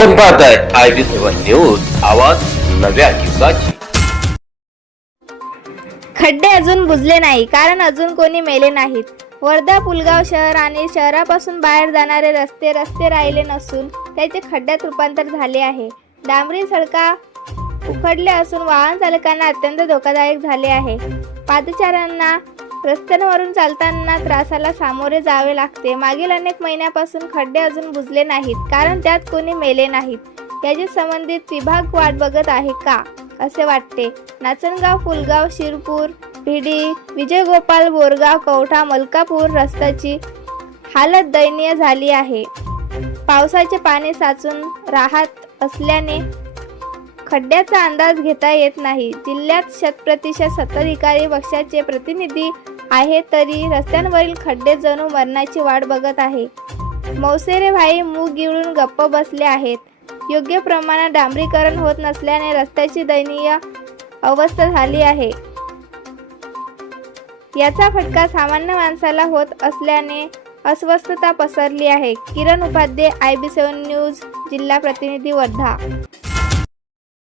पाहताय I B seven news आवाज नव्या दिवसाची खड्डे अजून बुजले नाही कारण अजून कोणी मेले नाहीत. वर्धा पुलगाव शहर आणि शहरापासून बाहेर जाणारे रस्ते रस्ते राहिले नसून त्याचे खड्ड्यात रूपांतर झाले आहे. डांबरी सडका उखडल्या असून वाहन चालकांना अत्यंत धोकादायक झाले आहे. पादचाऱ्यांना रस्त्यांवरून चालताना त्रासाला सामोरे जावे लागते. मागील अनेक महिन्यापासून खड्डे अजून बुजले नाहीत कारण त्यात कोणी मेले नाहीत. याची संबंधित विभाग वाट बघत आहे का? असे वाटते. नाचनगाव फुलगाव शिरपूर भिडी विजयगोपाल बोरगाव कवठा मलकापूर रस्त्याची हालत दयनीय झाली आहे. पावसाचे पाणी साचून राहत असल्याने खड्ड्याचा अंदाज घेता येत नाही. जिल्ह्यात शतप्रतिशत सत्ताधिकारी पक्षाचे प्रतिनिधी आहे तरी रस्त्यांवरील खड्डे जणू मरणाची वाट बघत आहे. मौसेरे भाई मूग गिळून गप्प बसले आहेत. योग्य प्रमाणात डांबरीकरण होत नसल्याने रस्त्याची दयनीय अवस्था झाली आहे. याचा फटका सामान्य माणसाला होत असल्याने अस्वस्थता पसरली आहे. Kiran Upadhye I B seven news जिल्हा प्रतिनिधी वर्धा.